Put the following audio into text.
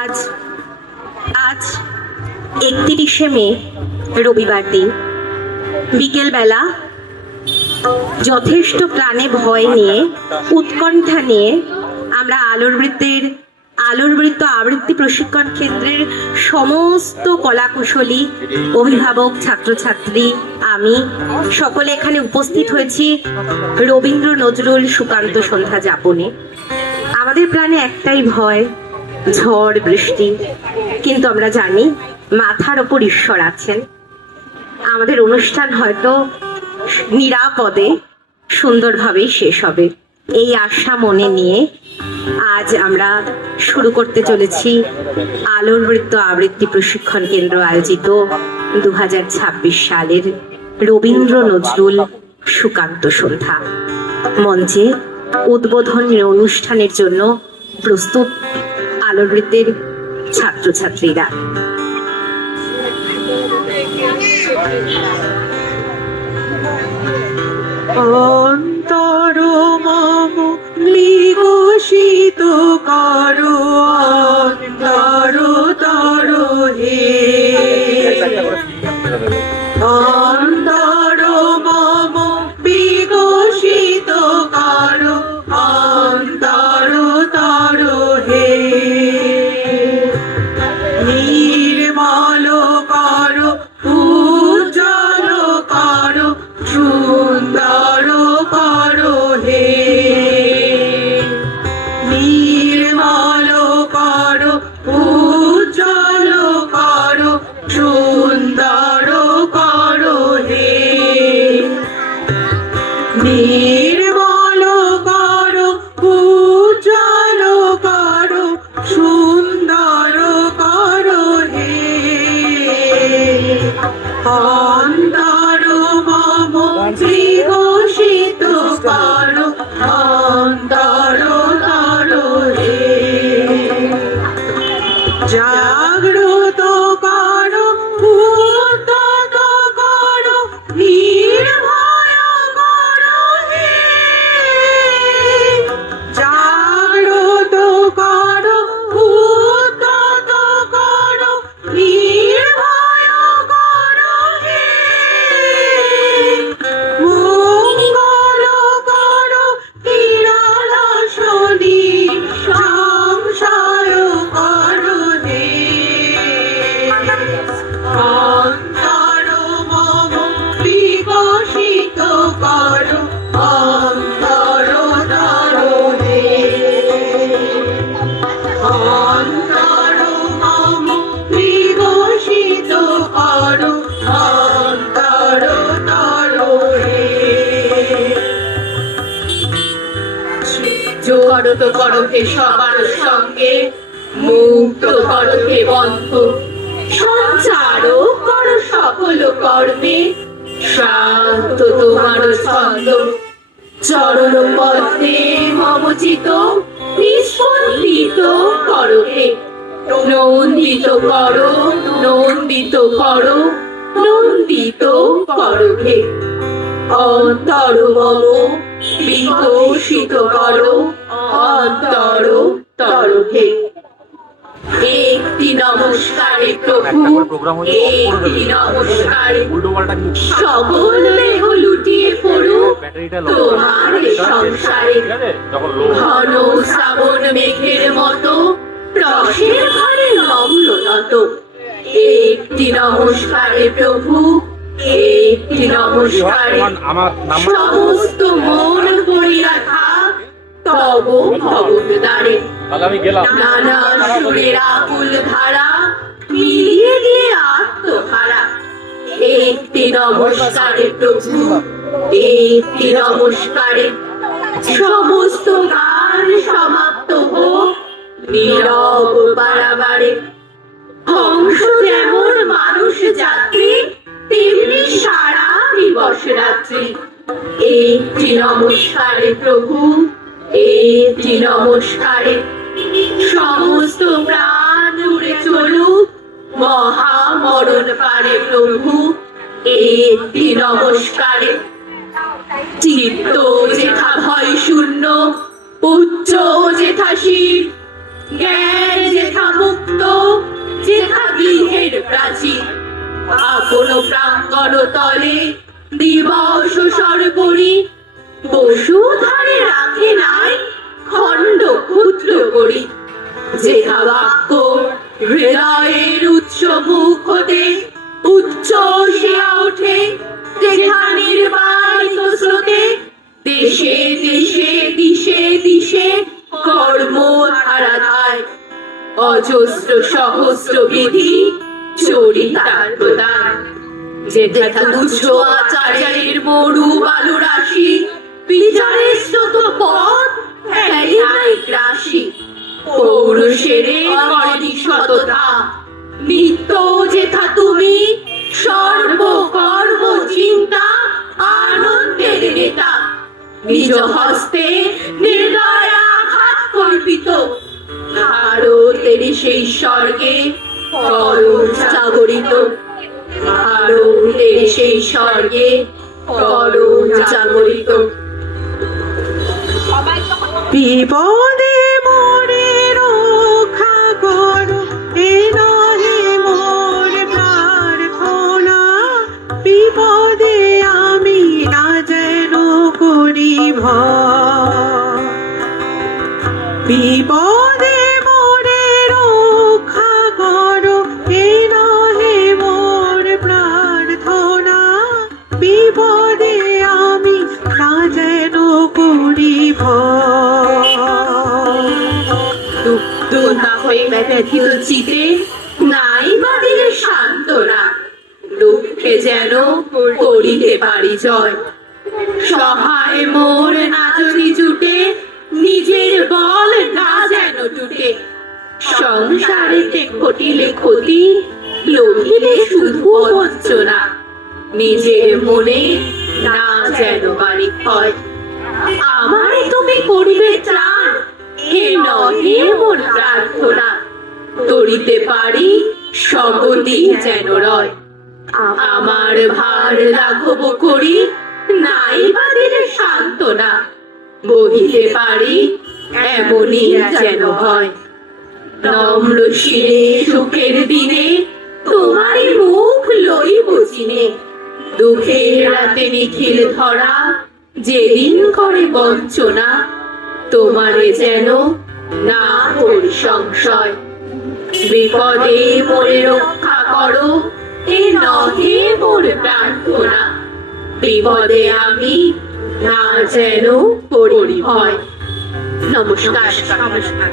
আজ আজ 31শে মে, রবিবার দিন বিকেলবেলা যথেষ্ট প্রাণে ভয় নিয়ে, উৎকণ্ঠা নিয়ে আমরা আলোর বৃত্ত আবৃত্তি প্রশিক্ষণ কেন্দ্রের সমস্ত কলাকুশলী, অভিভাবক, ছাত্রছাত্রী, আমি সকলে এখানে উপস্থিত হয়েছি রবীন্দ্র নজরুল সুকান্ত সন্ধ্যা যাপনে। আমাদের প্রাণে একটাই ভয়, ঝড় বৃষ্টি, কিন্তু আমরা জানি মাথার ওপর ঈশ্বর আছেন। আমাদের অনুষ্ঠান হয়তো নিরাপদে সুন্দরভাবেই শেষ হবে, এই আশা মনে নিয়ে আজ আমরা শুরু করতে চলেছি আলোর বৃত্ত আবৃত্তি প্রশিক্ষণ কেন্দ্র আয়োজিত 2026 সালের রবীন্দ্র নজরুল সুকান্ত সন্ধ্যা। মঞ্চে উদ্বোধনী অনুষ্ঠানের জন্য প্রস্তুত আলোর বৃত্তের ছাত্রছাত্রীরা। অন্তর মম বিকশিত করো, অন্তর তর হে, অন্তর মম বিকশিত করো, অন্তর তর হে, নির্মল করো, উজ্জ্বল করো, সুন্দর করো হে, নির্মল করো, উজ্জ্বল করো, সুন্দর করো হে, নির্মল করো, উজ্জ্বল করো, সুন্দর করো হে, অন্তর মম বিকশিত করো, অন্তর তর হে, জাগ্রত করো, উদ্যত করো, নির্ভয় করো হে, জাগ্রত করো, উদ্যত করো, নির্ভয় করো হে, মঙ্গল করো, নিরালাসনি সংশয় করো হে, অন্তর মম বিকশিত করো, অন্তর তর হে, অন্তর মম বিকশিত করো, অন্তর তর হে, জড়ত করো হে সবার সঙ্গে, মুক্ত করো হে বন্ধ, সঞ্চার করো সকল কর্মে, শান্ত তোমার ছন্দ, চরণ পদ্মে মমচিত নিস্পন্দিত করো হে, নন্দিত করো, নন্দিত করো, নন্দিত করো হে, অন্তর মম বিকশিত করো, অন্তর তর হে, একটি নমস্কারে প্রভু, একটি নমস্কারে সকল দেহ লুটিয়ে পড়ো তোমার সংসারে, ঘন শ্রাবণ মেঘের মতো রসের ভারে নম্র নত, একটি নমস্কারে প্রভু, একটি নমস্কারে সমস্ত মন ভরিয়া থাক তব ভবদ্বারে, নানা সুরের আকুল ধারা মিলিয়ে দিয়ে আত্মহারা, একটি নমস্কারে প্রভু, একটি নমস্কারে সমস্ত গান সমাপ্ত হোক নীরব বাড়াবাড়ে, হংস যেমন মানুষ যাত্রী, তেমনি সারা দিবস রাত্রি, একটি নমস্কারে প্রভু, একটি নমস্কারে সমস্ত প্রাণ উড়ে চলুক মহামরণ পারে প্রভু, একটি নমস্কারে চিত্ত যেথা ভয় শূন্য উচ্চ যেথা শির, জ্ঞান যেথা মুক্ত, যেথা গৃহের প্রাচীর, আপন প্রাঙ্গণ তলে দিবস সর্বরি, বসুধারে রাখে নাই খণ্ড ক্ষুদ্র করি। যেথা বাক্য হৃদয়ের উচ্চ মুখ হতে উচ্চ শিয়া ওঠে, যেথা নির্বাণিত স্রোতে দেশে দেশে দিশে দিশে কর্ম ধারাধায়, অজস্র সহস্র বিধি চরিতার প্রদান। যেথা তুচ্ছ আচারের মরু বালু রাশি, বিচারের স্রোত পথ ফেলে নাই গ্রাসী, পৌরুষেরে করেনি সততা। নিত্য যেথা তুমি সর্বকর্ম চিন্তা আনন্দের নেতা, নিজ হস্তে নির্দয় আঘাত কল্পিত, ভারতের সেই স্বর্গে করো জাগরিত। ভারতের সেই স্বর্গে করো জাগরিত। বিপদে মোরে রক্ষা করো, এ নহে মোর প্রার্থনা। বিপদে আমি না যেন করি ভয়। বিপদে মোরে রক্ষা করো, এ নহে মোর প্রার্থনা। বিপদে আমি না যেন করি ভয়। দুঃখা হয়ে ব্যথিত চিতে নাই বা দিলে সান্ত্বনা, দুঃখে যেন করিতে পারি জয়। সহায় মোর না যদি জুটে, নিজের বল না যেন টুটে। সংসারেতে ঘটিলে ক্ষতি, লোভিলে শুধু বঞ্চনা। নিজের মনে না যেন বাড়ি হয়, আমারে তুমি করিবে ত্রাণ, হে নহে মোর প্রার্থনা। করিতে পারি সগতি যেন রয়, আমার ভার লাঘব করি নাই বা দিলে সান্ত্বনা। বহিতে পারি এমনই যেন হয়, নম্র শিরে সুখের দিনে তোমারই মুখ লইব চিনে। দুঃখের রাতে নিখিল ধরা যেদিন করে বঞ্চনা, তোমারে যেন না করি সংশয়। বিপদে মোরে রক্ষা করো, এ নহে মোর প্রার্থনা। বিপদে আমি না যেন করি ভয়। নমস্কার। নমস্কার।